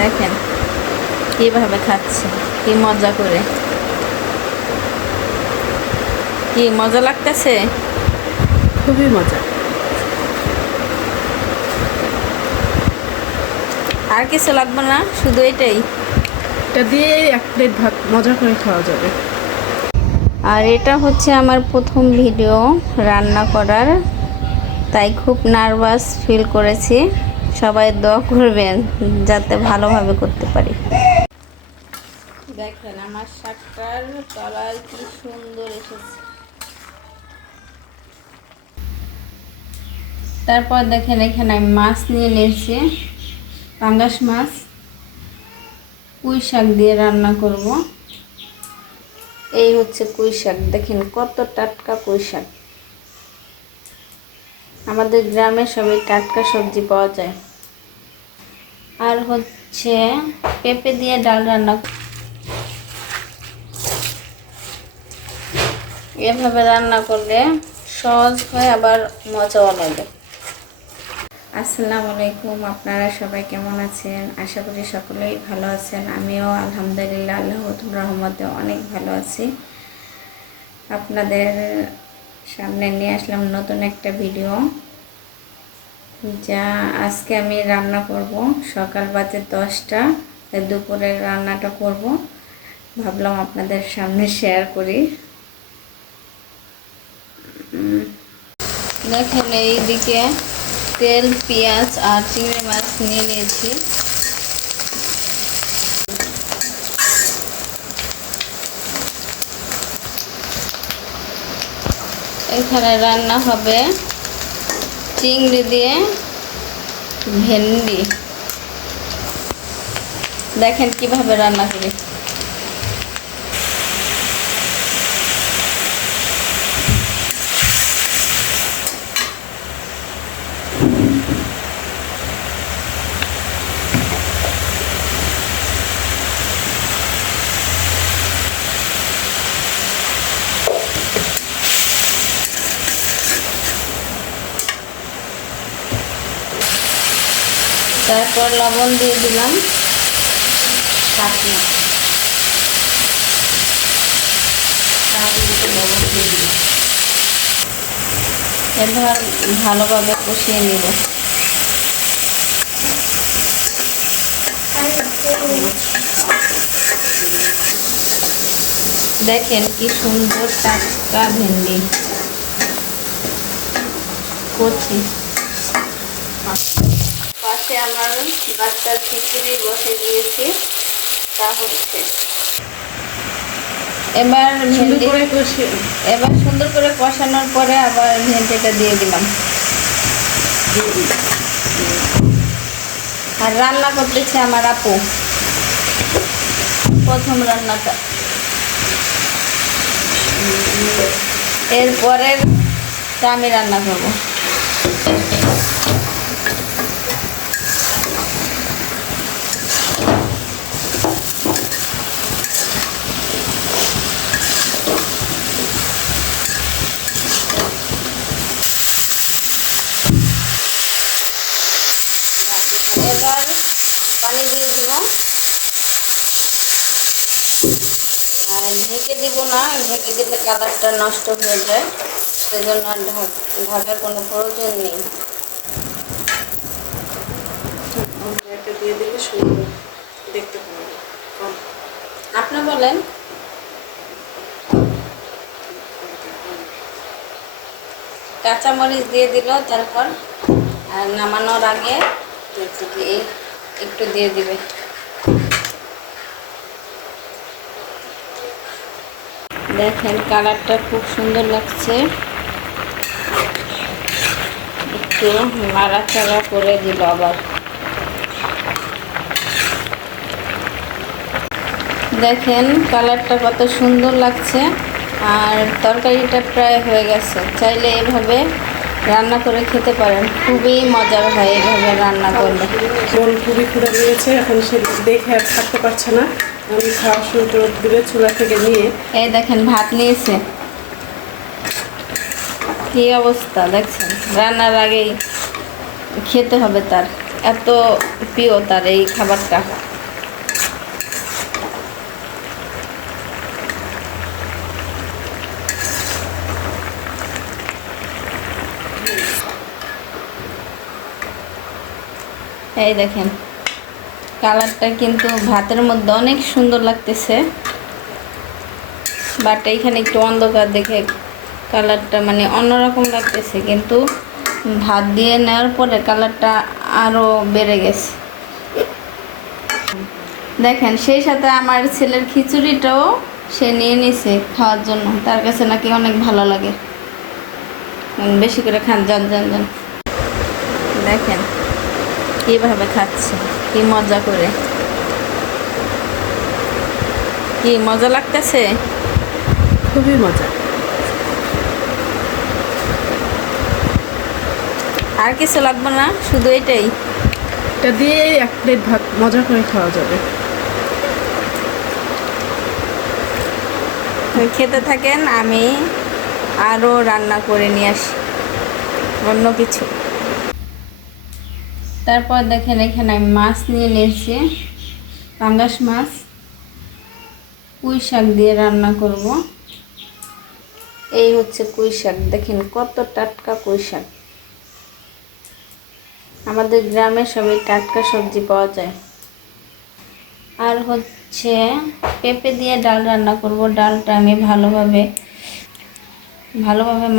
দেখেন কিভাবে খাচ্ছে, কি মজা করে, কি মজা লাগতেছে। খুবই মজা। আর কিছু লাগবে না, শুধু এটাই। এটা দিয়ে এক প্লেট ভাত মজা করে খাওয়া যাবে। আর এটা হচ্ছে আমার প্রথম ভিডিও রান্না করার, তাই খুব নার্ভাস ফিল করেছি। সবাই দোয়া করবেন যাতে ভালোভাবে করতে পারি। দেখেন আমার শাকটার কালার কি সুন্দর এসেছে। তারপর দেখেন এখানে আমি মাছ নিয়ে নিয়েছি, পাঙ্গাস মাছ। পুঁই শাক দিয়ে রান্না করব। এই হচ্ছে পুঁই শাক, দেখেন কত টাটকা পুঁই শাক। আমাদের গ্রামে সবই টাটকা সবজি পাওয়া যায়। আর হচ্ছে পেঁপে দিয়ে ডাল রান্না। এভাবে রান্না করলে সহজ হয়, আবার মজাও লাগে। আসসালামু আলাইকুম, আপনারা সবাই কেমন আছেন? আশা করি সকলেই ভালো আছেন। আমিও আলহামদুলিল্লাহ আল্লাহর রহমতে অনেক ভালো আছি। আপনাদের সামনে নিয়ে আসলাম নতুন একটা ভিডিও, যা আজকে আমি রান্না করব। সকাল বাজে 10টা, দুপুরের রান্নাটা করব, ভাবলাম আপনাদের সামনে শেয়ার করি। দেখেন এইদিকে তেল, পেঁয়াজ আর চিংড়ি মাছ নিয়ে নিয়েছি। এখানে রান্না হবে চিংড়ি দিয়ে ভেন্ডি। দেখেন কিভাবে রান্না করি। তারপর লবণ দিয়ে দিলাম, এবার ভালোভাবে কষিয়ে নিব। দেখেন কি সুন্দর টাটকা ভেন্ডি করছি। পাশে আমার বাচ্চার খিচুড়ি বসে দিয়েছি, তা হচ্ছে। এবার সুন্দর করে কষানোর পরে আবার ভেন্ডিটা দিয়ে দিলাম। আর রান্না করতেছে আমার আপু, প্রথম রান্নাটা। এরপরের আমি রান্না করবো। এবার পানি দিয়ে দিব, আর ঢেকে দিব না, ঢেকে দিলে কালারটা নষ্ট হয়ে যায়, সেজন্য আর ঢাকার কোনো প্রয়োজন নেই। দিয়ে দিলে সুন্দর দেখতে পাবেন। আপনি বলেন। কাঁচামরিচ দিয়ে দিল, তারপর আর নামানোর আগে একটু দিয়ে দিবে। দেখেন কালারটা খুব সুন্দর লাগছে। একটু নাড়াচাড়া করে দিল আবার। দেখেন কালারটা কত সুন্দর লাগছে। আর তরকারিটা প্রায় হয়ে গেছে। চাইলে এভাবে রান্না করে খেতে পারেন, খুবই মজার হয় এভাবে রান্না করলে। মন খুবই ক্ষুধা লেগেছে, এখন সে দেখে আর থাকতে পারছে না। আমি খাওয়া শুরু করে দিলে চুলা থেকে নিয়ে। এই দেখেন ভাত নিয়েছে, কি অবস্থা দেখছেন। রান্নার আগেই খেতে হবে তার। এত প্রিয় তার এই খাবারটা। এই দেখেন কালারটা কিন্তু ভাতের মধ্যে অনেক সুন্দর লাগতেছে, বাট এইখানে একটু অন্ধকার দেখে কালারটা মানে অন্যরকম লাগতেছে, কিন্তু ভাত দিয়ে নেওয়ার পরে কালারটা আরও বেড়ে গেছে। দেখেন সেই সাথে আমার ছেলের খিচুড়িটাও সে নিয়ে নিছে খাওয়ার জন্য, তার কাছে নাকি অনেক ভালো লাগে। বেশি করে খান, যান যান যান। দেখেন কীভাবে খাচ্ছে, কি মজা করে, কি মজা লাগতেছে, খুবই মজা। আর কিছু লাগবে না, শুধু এটাই। এটা দিয়ে 1 প্লেট ভাত মজা করে খাওয়া যাবে। খেতে থাকেন, আমি আরও রান্না করে নিয়ে আসি অন্য কিছু। তারপর দেখেন এখানে আমি মাছ নিয়ে নিয়েছি, পাঙ্গাস মাছ, পুঁই শাক দিয়ে রান্না করব। এই হচ্ছে পুঁই শাক, দেখেন কত টাটকা পুঁই শাক। আমাদের গ্রামে সবই টাটকা সবজি পাওয়া যায়। আর হচ্ছে পেঁপে দিয়ে ডাল রান্না করব। ডালটা আমি ভালোভাবে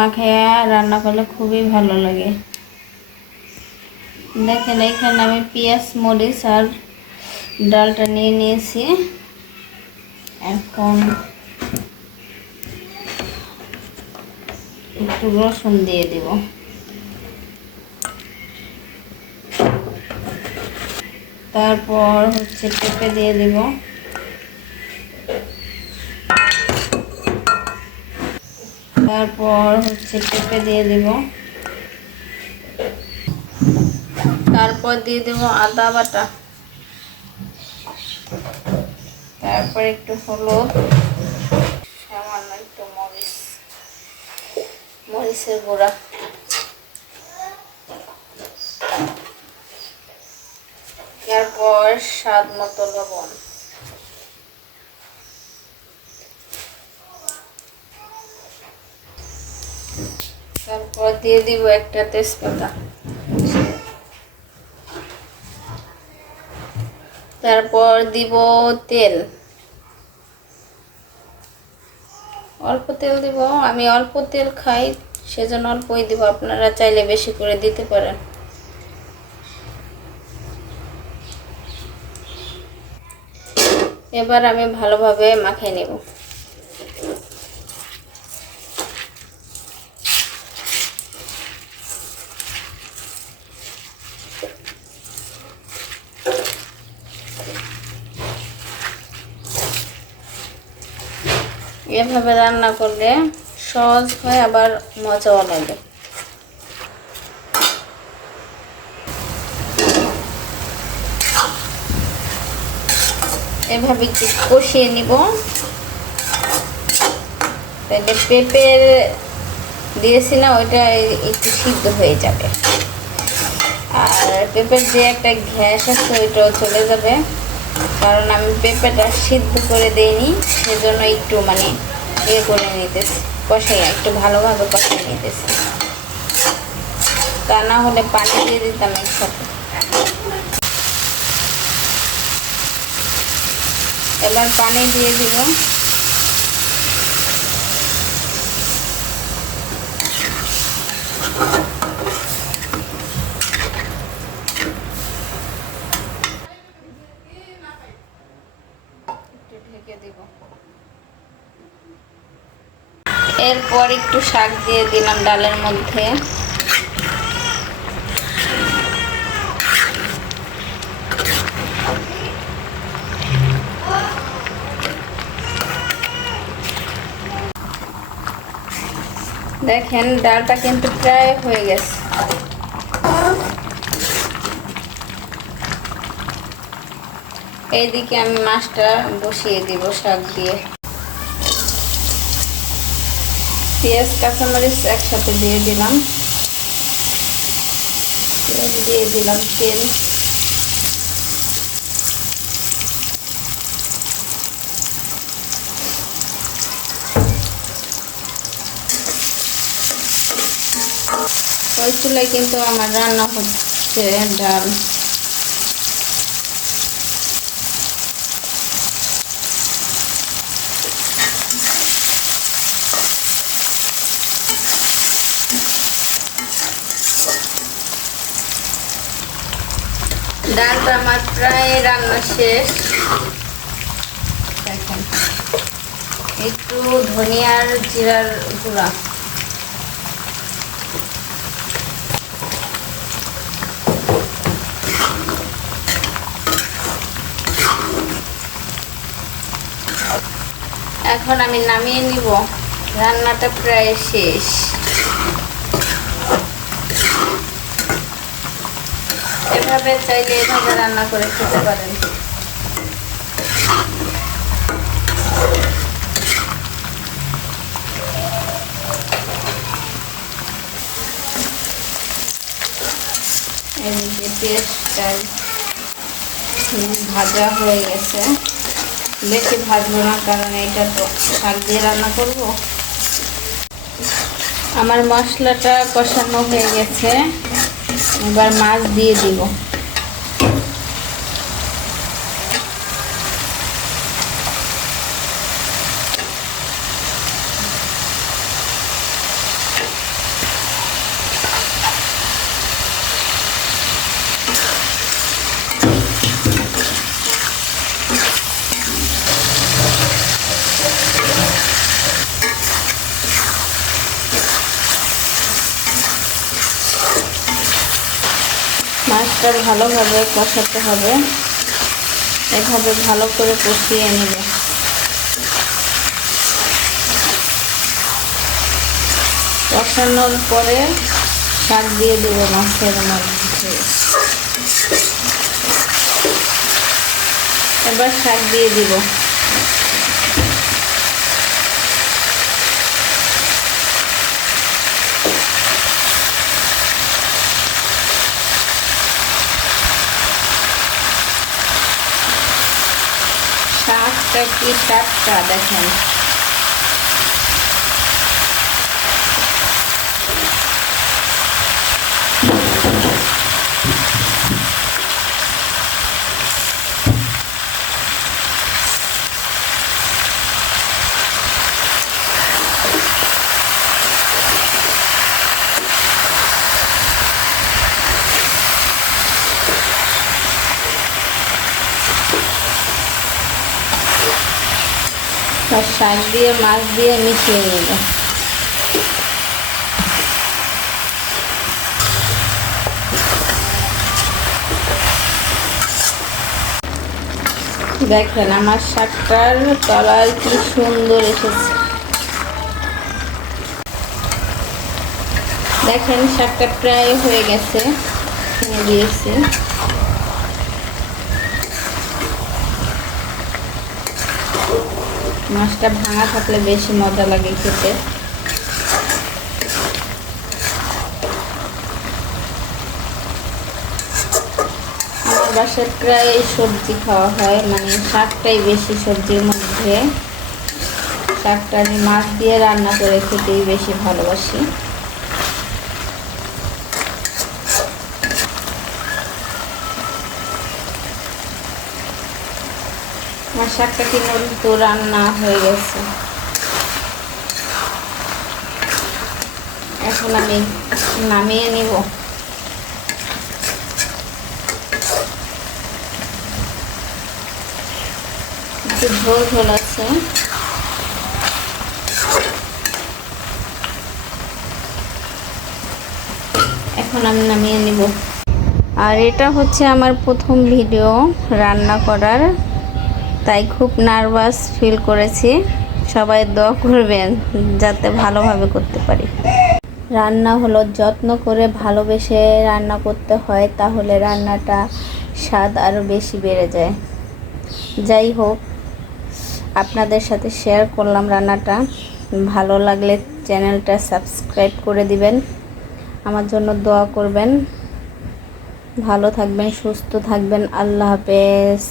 মাখিয়ে রান্না করলে খুবই ভালো লাগে। দেখেন এখানে আমি পেঁয়াজ, মরিচ আর ডালটা নিয়ে নিয়েছি। এখন একটু রসুন দিয়ে দেব। তারপর হচ্ছে পেঁপে দিয়ে দেব। তারপর দিয়ে দেব আদা বাটা। তারপর একটু হলুদ, সামান্য একটু মরিচের গুঁড়া। তারপর স্বাদ মতো লবণ। তারপর দিয়ে দিব একটা তেজপাতা। তারপর দিব তেল, অল্প তেল দিব। আমি অল্প তেল খাই, সেজন্য অল্পই দিব, আপনারা চাইলে বেশি করে দিতে পারেন। এবার আমি ভালোভাবে মাখিয়ে নেব। এভাবে রান্না করলে সহজ হয়, আবার মজাও লাগে। এভাবে একটু কষিয়ে নিব, তাহলে পেঁপে দিয়েছি না, ওইটা একটু সিদ্ধ হয়ে যাবে। আর পেঁপের যে একটা গ্যাস আছে ওইটাও চলে যাবে, কারণ আমি পেঁপেটা সিদ্ধ করে দেইনি, সেজন্য একটু মানে ইয়ে করে নিতেছি, কষাই একটু ভালোভাবে কষিয়ে নিতেছি। তা না হলে পানি দিয়ে দিতাম একসাথে। এবার পানি দিয়ে দিব। ঢেকে দিব। এরপর একটু শাক দিয়ে দিলাম ডালের মধ্যে। দেখেন ডালটা কিন্তু প্রায় হয়ে গেছে। এইদিকে আমি মাছটা বসিয়ে দিব শাক দিয়ে। পেঁয়াজ, কাঁচামরিচ একসাথে দিয়ে দিলাম। দিয়ে দিলাম তেল। ওই চুলায় কিন্তু আমার রান্না হচ্ছে ডাল। ডালটা আমার প্রায় রান্না শেষ। দেখেন একটু ধনিয়ার জিরার গুঁড়া, এখন আমি নামিয়ে নিব। রান্নাটা প্রায় শেষ। এভাবে চাইলে এভাবে রান্না করে খেতে পারেন। এই যে পেঁয়াজটা ভাজা হয়ে গেছে। বেশি ভাজবো না, কারণ এটা তো শাক দিয়ে রান্না করব। আমার মশলাটা কষানো হয়ে গেছে, এবার মাছ দিয়ে দিব। মাছটা ভালোভাবে কষাতে হবে, এভাবে ভালো করে কষিয়ে নেবে। কষানোর পরে শাক দিয়ে দেবো মাছের মধ্যে। এবার শাক দিয়ে দিব। শাকটা কি টাটকা দেখেন। শাক দিয়ে মাছ দিয়ে মিশিয়ে নেব। দেখেন আমার শাকটার কালার কি সুন্দর এসেছে। দেখেন শাকটা প্রায় হয়ে গেছে, দিয়েছি। মাছটা ভাঙা থাকলে বেশি মজা লাগে খেতে। আমার বাসায় প্রায় সবজি খাওয়া হয়, মানে শাকটাই বেশি সবজির মধ্যে। শাকটা আমি মাছ দিয়ে রান্না করে খেতেই বেশি ভালোবাসি। আমার শাকটা কিন্তু রান্না হয়ে গেছে। এখন আমি নামিয়ে নিব। একটু ঝোল ঝোল আছে। এখন আমি নামিয়ে নিব। আর এটা হচ্ছে আমার প্রথম ভিডিও রান্না করার, তাই খুব নার্ভাস ফিল করেছি। সবাই দোয়া করবেন যাতে ভালোভাবে করতে পারি। রান্না হলো যত্ন করে ভালোবেসে রান্না করতে হয়, তাহলে রান্নাটা স্বাদ আরও বেশি বেড়ে যায়। যাই হোক, আপনাদের সাথে শেয়ার করলাম রান্নাটা। ভালো লাগলে চ্যানেলটা সাবস্ক্রাইব করে দিবেন, আমার জন্য দোয়া করবেন। ভালো থাকবেন, সুস্থ থাকবেন। আল্লাহ হাফেজ।